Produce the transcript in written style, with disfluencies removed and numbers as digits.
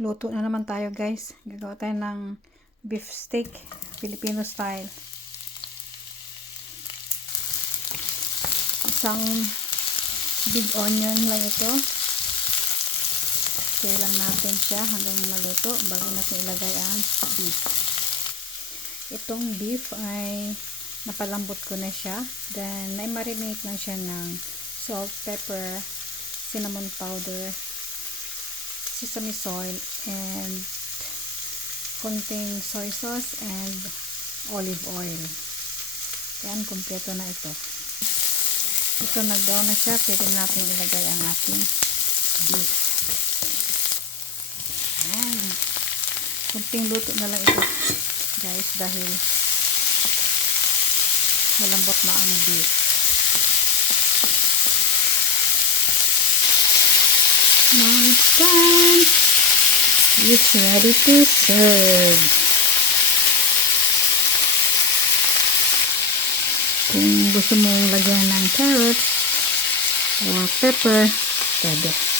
Luto na naman tayo, guys. Gagawa tayo ng beef steak, Filipino style. Isang big onion lang ito. Kaya lang natin siya hanggang maluto bago natin ilagay ang beef. Itong beef ay napalambot ko na siya. Then, na-marinate lang siya ng salt, pepper, cinnamon powder, sesame oil, and konting soy sauce and olive oil. Yan, kompleto na ito. Ito nag-brown na siya. Pwede natin ilagay ang ating beef. Yan. Kunting luto na lang ito, guys, dahil malambot na ang beef. Now it's done. It's ready to serve. Kung gusto mong lagyan ng carrot or pepper, pwede.